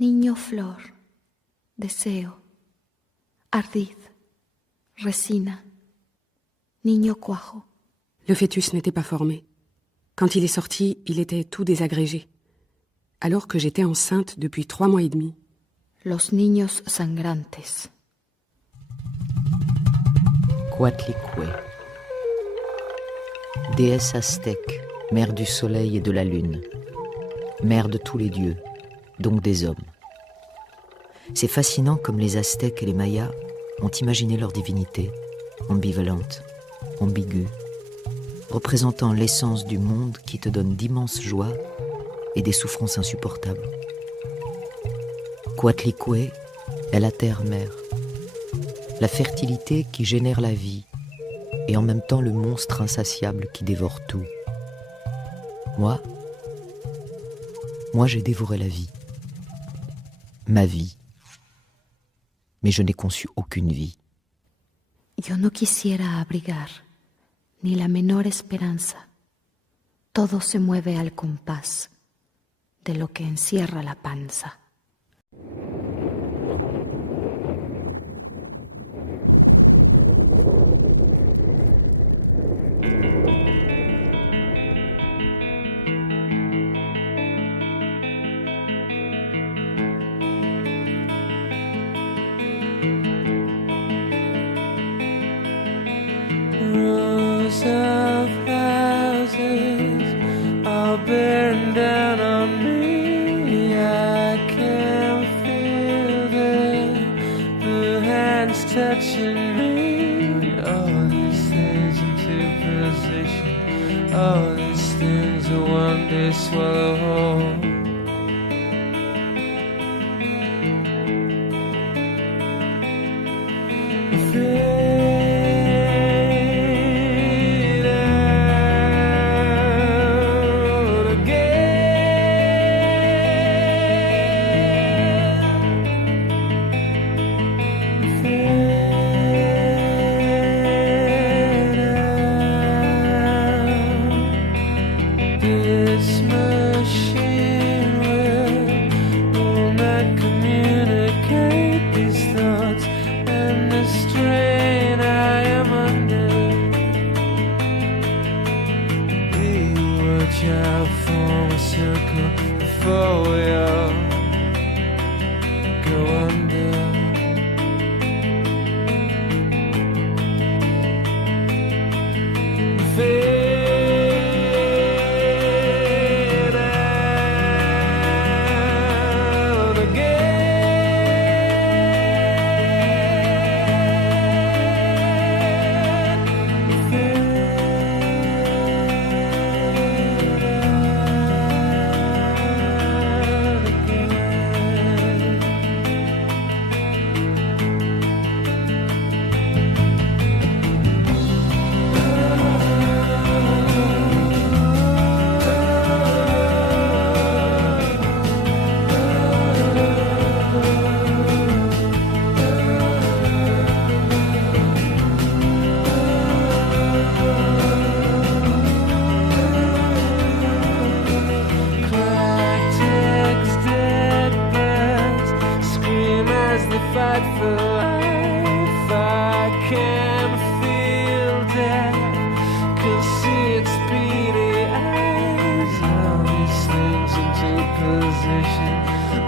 Niño flor, deseo, ardid, resina, niño cuajo. Le fœtus n'était pas formé. Quand il est sorti, il était tout désagrégé. Alors que j'étais enceinte depuis 3 mois et demi. Los niños sangrantes. Coatlicue. Déesse aztèque, mère du soleil et de la lune, mère de tous les dieux, donc des hommes. C'est fascinant comme les Aztèques et les Mayas ont imaginé leur divinité, ambivalente, ambiguë, représentant l'essence du monde qui te donne d'immenses joies et des souffrances insupportables. Coatlicue est la terre-mère, la fertilité qui génère la vie et en même temps le monstre insatiable qui dévore tout. Moi, j'ai dévoré la vie. Ma vie. Mais je n'ai conçu aucune vie. Yo no quisiera abrigar ni la menor esperanza. Todo se mueve al compás de lo que encierra la panza. Rows of houses all bearing down on me. I can feel the hands touching me. All these things into position. All these things will one day swallow whole.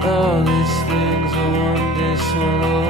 All these things will one day swallow.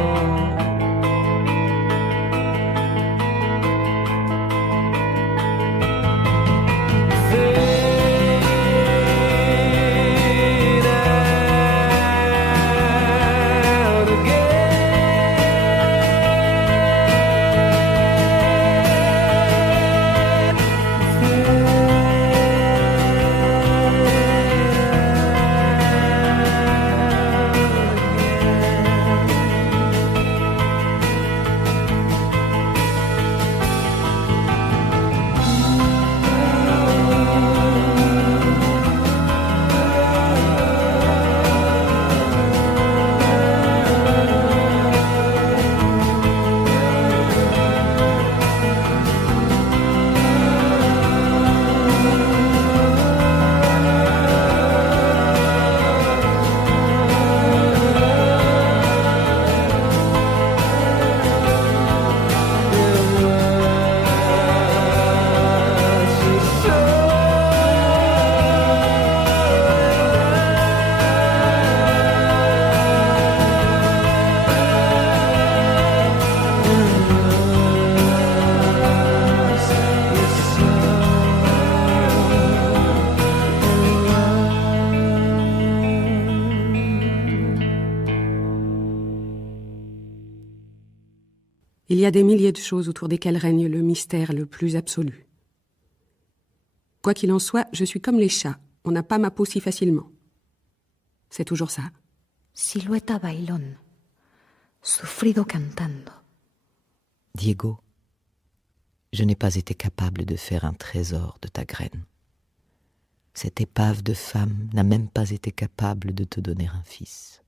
Il y a des milliers de choses autour desquelles règne le mystère le plus absolu. Quoi qu'il en soit, je suis comme les chats. On n'a pas ma peau si facilement. C'est toujours ça. Silueta bailón, sufrido cantando. Diego, je n'ai pas été capable de faire un trésor de ta graine. Cette épave de femme n'a même pas été capable de te donner un fils.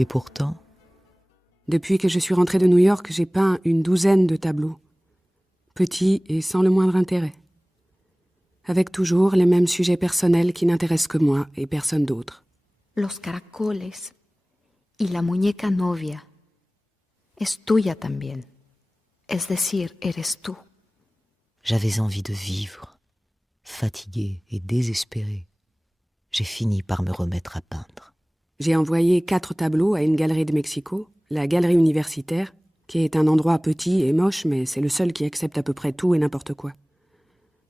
Et pourtant, depuis que je suis rentrée de New York, j'ai peint une 12aine de tableaux. petit et sans le moindre intérêt. Avec toujours les mêmes sujets personnels qui n'intéressent que moi et personne d'autre. Los caracoles y la muñeca novia es tuya también. Es decir, eres tú. J'avais envie de vivre, fatiguée et désespérée. J'ai fini par me remettre à peindre. J'ai envoyé 4 tableaux à une galerie de Mexico, la galerie universitaire, qui est un endroit petit et moche, mais c'est le seul qui accepte à peu près tout et n'importe quoi.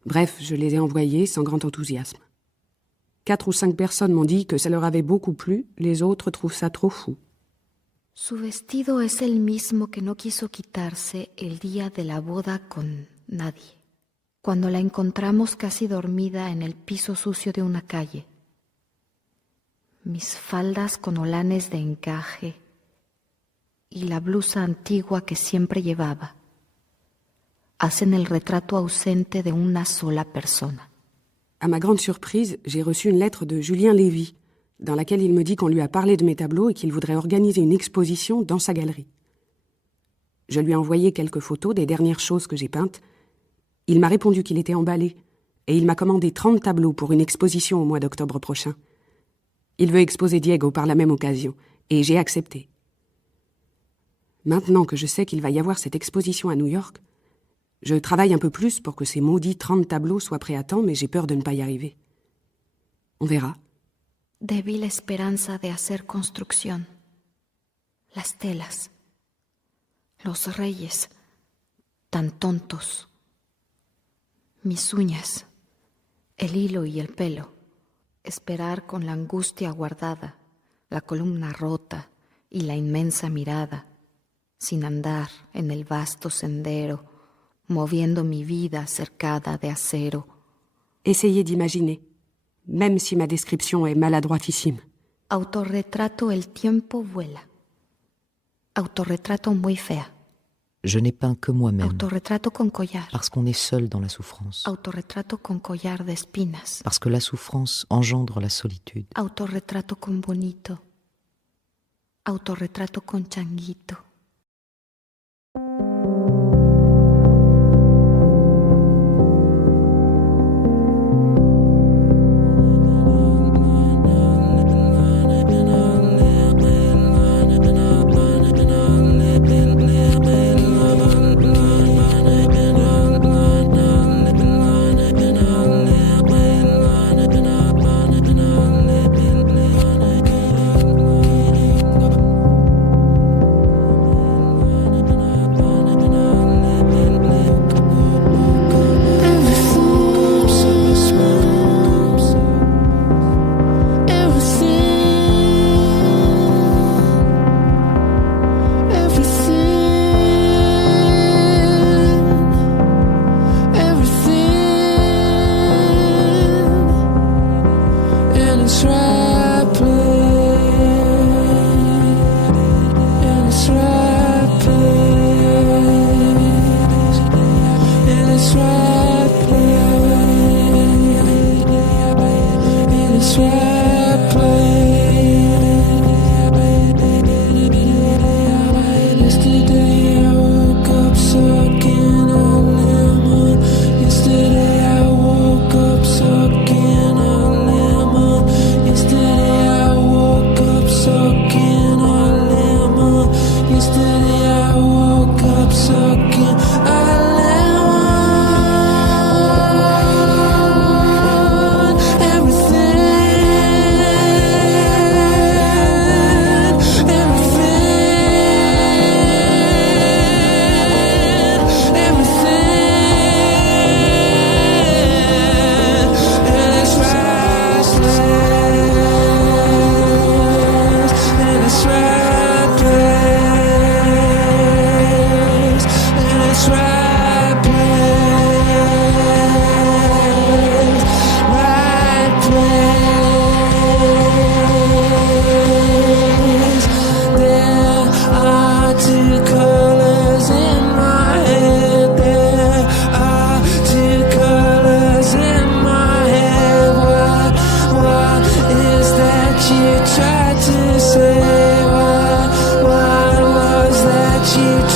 Bref, je les ai envoyés sans grand enthousiasme. 4 ou 5 personnes m'ont dit que ça leur avait beaucoup plu, les autres trouvent ça trop fou. Su vestido es el mismo que no quiso quitarse el día de la boda con nadie, cuando la encontramos casi dormida en el piso sucio de una calle. Mis faldas con holanes de encaje y la blusa antigua que siempre llevaba hacen el retrato ausente de una sola persona. À ma grande surprise, j'ai reçu une lettre de Julien Lévy, dans laquelle il me dit qu'on lui a parlé de mes tableaux et qu'il voudrait organiser une exposition dans sa galerie. Je lui ai envoyé quelques photos des dernières choses que j'ai peintes. Il m'a répondu qu'il était emballé et il m'a commandé 30 tableaux pour une exposition au mois d'octobre prochain. Il veut exposer Diego par la même occasion et j'ai accepté. Maintenant que je sais qu'il va y avoir cette exposition à New York, je travaille un peu plus pour que ces maudits 30 tableaux soient prêts à temps, mais j'ai peur de ne pas y arriver. On verra. Débil esperanza de hacer construcción. Las telas. Los reyes. Tan tontos. Mis uñas. El hilo y el pelo. Esperar con la angustia guardada. La columna rota y la inmensa mirada. Sin andar en el vasto sendero. Moviendo mi vida cercada de acero. Essayez d'imaginer, même si ma description est maladroitissime. Autorretrato el tiempo vuela. Autorretrato muy fea. Je n'ai peint que moi-même, Autorretrato con collar. parce qu'on est seul dans la souffrance, Autorretrato con collar de espinas. parce que la souffrance engendre la solitude. Autorretrato con bonito. Autorretrato con changuito.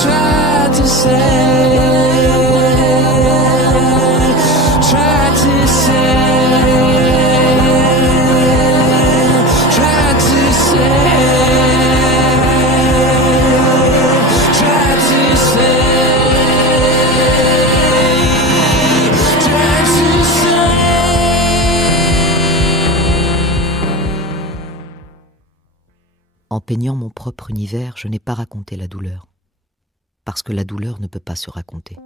Tried to say En peignant mon propre univers, je n'ai pas raconté la douleur, parce que la douleur ne peut pas se raconter.